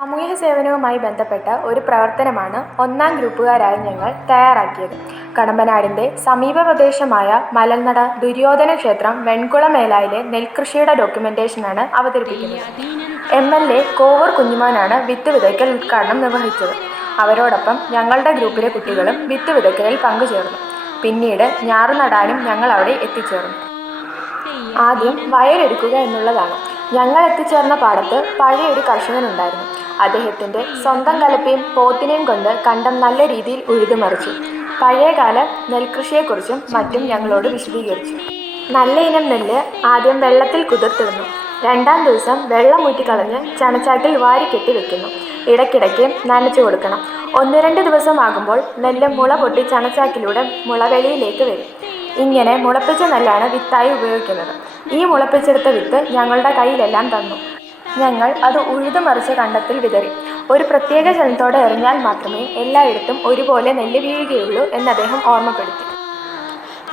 സാമൂഹ്യ സേവനവുമായി ബന്ധപ്പെട്ട ഒരു പ്രവർത്തനമാണ് ഒന്നാം ഗ്രൂപ്പുകാരായ ഞങ്ങൾ തയ്യാറാക്കിയത്. കടമ്പനാടിൻ്റെ സമീപ പ്രദേശമായ മലൽനട ദുര്യോധന ക്ഷേത്രം വെൺകുളമേലായിലെ നെൽകൃഷിയുടെ ഡോക്യുമെന്റേഷനാണ് അവതരിപ്പിക്കുന്നത്. MLA കോവൂർ കുഞ്ഞുമോനാണ് വിത്ത് വിതയ്ക്കൽ ഉദ്ഘാടനം നിർവഹിച്ചത്. അവരോടൊപ്പം ഞങ്ങളുടെ ഗ്രൂപ്പിലെ കുട്ടികളും വിത്ത് വിതയ്ക്കലിൽ പങ്കുചേർന്നു. പിന്നീട് ഞാറുനടാനും ഞങ്ങൾ അവിടെ എത്തിച്ചേർന്നു. ആദ്യം വയലൊരുക്കുക എന്നുള്ളതാണ്. ഞങ്ങൾ എത്തിച്ചേർന്ന പാടത്ത് പഴയൊരു കർഷകനുണ്ടായിരുന്നു. അദ്ദേഹത്തിൻ്റെ സ്വന്തം കലപ്പയും പോത്തിനെയും കൊണ്ട് കണ്ടം നല്ല രീതിയിൽ ഉഴുതുമറിച്ചു. പഴയകാല നെൽകൃഷിയെക്കുറിച്ചും മറ്റും ഞങ്ങളോട് വിശദീകരിച്ചു. നല്ല ഇനം നെല്ല് ആദ്യം വെള്ളത്തിൽ കുതിർത്തിടുന്നു. രണ്ടാം ദിവസം വെള്ളം ഊറ്റിക്കളഞ്ഞ് ചണച്ചാക്കിൽ വാരിക്കെട്ടി വെക്കുന്നു. ഇടയ്ക്കിടയ്ക്ക് നനച്ചു കൊടുക്കണം. 1-2 ദിവസമാകുമ്പോൾ നെല്ല് മുള പൊട്ടി ചണച്ചാക്കിലൂടെ മുളവെളിയിലേക്ക് വരും. ഇങ്ങനെ മുളപ്പിച്ച നെല്ലാണ് വിത്തായി ഉപയോഗിക്കുന്നത്. ഈ മുളപ്പിച്ചെടുത്ത വിത്ത് ഞങ്ങളുടെ കയ്യിലെല്ലാം തന്നു. ഞങ്ങൾ അത് ഉഴുതുമറിച്ച് കണ്ടത്തിൽ വിതറി. ഒരു പ്രത്യേക ചലനത്തോടെ എറിഞ്ഞാൽ മാത്രമേ എല്ലായിടത്തും ഒരുപോലെ നെല്ല് വീഴുകയുള്ളൂ എന്ന് അദ്ദേഹം ഓർമ്മപ്പെടുത്തി.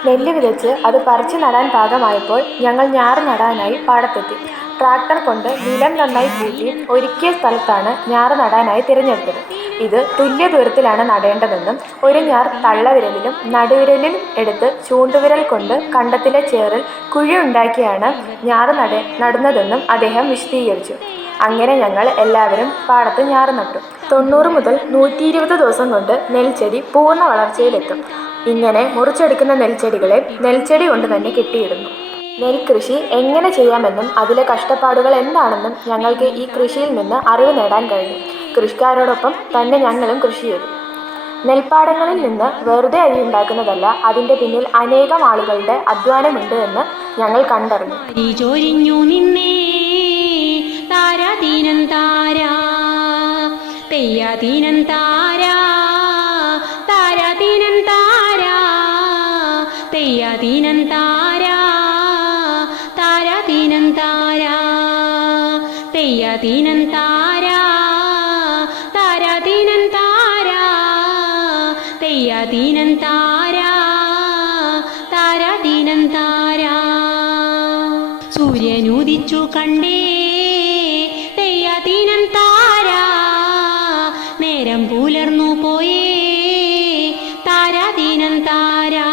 നെല്ല് വിതച്ച് അത് പറിച്ചു നടാൻ പാകമായപ്പോൾ ഞങ്ങൾ ഞാറ് നടാനായി പാടത്തെത്തി. ട്രാക്ടർ കൊണ്ട് നിലം നന്നായി കൂട്ടി ഒരുക്കിയ സ്ഥലത്താണ് ഞാറ് നടാനായി തിരഞ്ഞെടുത്തത്. ഇത് തുല്യ ദൂരത്തിലാണ് നടേണ്ടതെന്നും ഒരു ഞാർ തള്ളവിരലിലും നടുവിരലിലും എടുത്ത് ചൂണ്ടുവിരൽ കൊണ്ട് കണ്ടത്തിലെ ചേറിൽ കുഴിയുണ്ടാക്കിയാണ് ഞാറ് നടുന്നതെന്നും അദ്ദേഹം വിശദീകരിച്ചു. അങ്ങനെ ഞങ്ങൾ എല്ലാവരും പാടത്ത് ഞാറ് നട്ടു. 90 മുതൽ 120 ദിവസം കൊണ്ട് നെൽച്ചെടി പൂർണ്ണ വളർച്ചയിലെത്തും. ഇങ്ങനെ മുറിച്ചെടുക്കുന്ന നെൽച്ചെടികളെ നെൽച്ചെടി കൊണ്ട് തന്നെ കെട്ടിയിടുന്നു. നെൽകൃഷി എങ്ങനെ ചെയ്യാമെന്നും അതിലെ കഷ്ടപ്പാടുകൾ എന്താണെന്നും ഞങ്ങൾക്ക് ഈ കൃഷിയിൽ നിന്ന് അറിവ് നേടാൻ കഴിഞ്ഞു. കൃഷിക്കാരോടൊപ്പം തന്നെ ഞങ്ങളും കൃഷി ചെയ്തു. നെൽപ്പാടങ്ങളിൽ നിന്ന് വെറുതെ അരി ഉണ്ടാക്കുന്നതല്ല, അതിൻ്റെ പിന്നിൽ അനേകം ആളുകളുടെ അധ്വാനമുണ്ട് എന്ന് ഞങ്ങൾ കണ്ടറിഞ്ഞു. സൂര്യനുദിച്ചു കണ്ടേ തെയ്യാതീനം താരാ, നേരം പുലർന്നു പോയേ താരാതീനം താരാ.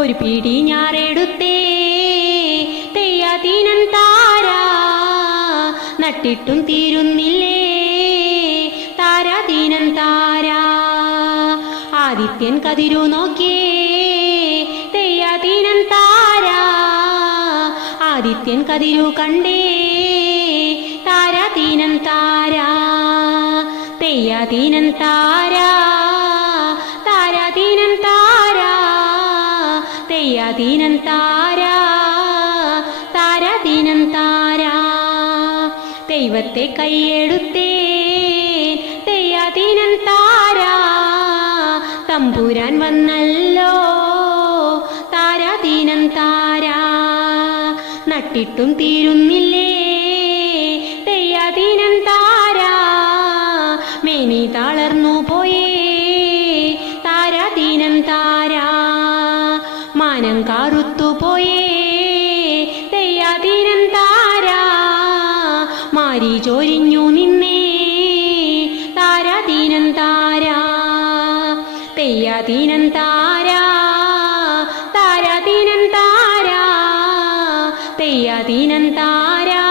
ഒരു പിടി ഞാറെടുത്തേ തെയ്യാതീനം താരാ, നട്ടിട്ടും തീരുന്നില്ലേ താരാതീനം താരാ. ആദിത്യൻ കതിരു നോക്കിയേ തെയ്യാതീനം താരാ, ആദിത്യൻ കതിരു കണ്ടേ താരാതീനം താരാ. തെയ്യാതീനം താരാ, താരാതീനം താരാ, തെയ്യാതീനം താരാ, താരാതീനം താരാ. ദൈവത്തെ കൈയെടുത്തേ തെയ്യാതീനം താരാ, തമ്പുരാൻ വന്നല്ലോ താരാതീനം താരാ. നട്ടിട്ടും തീരുന്നില്ലേ തെയ്യാതീനം താരാ, മേനി തളർന്നു പോയേ താരാതീനം താരാ. മാനം കാറുത്തു പോയേ തെയ്യാതീനം താരാ, മാരി ചൊരിഞ്ഞു നിന്നേ താരാതീനം താരാ. തെയ്യാതീനം താരാ, താരാതീനം താരാ, തെയ്യാതീനം താരാ,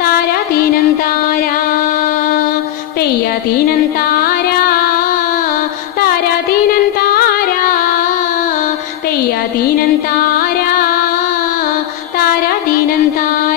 താരാതീനം താരാ. തെയ്യാതീനം താരാ, താരാതീനം താരാ, തെയ്യാതീനം താരാ, താരാതീനം താരാ.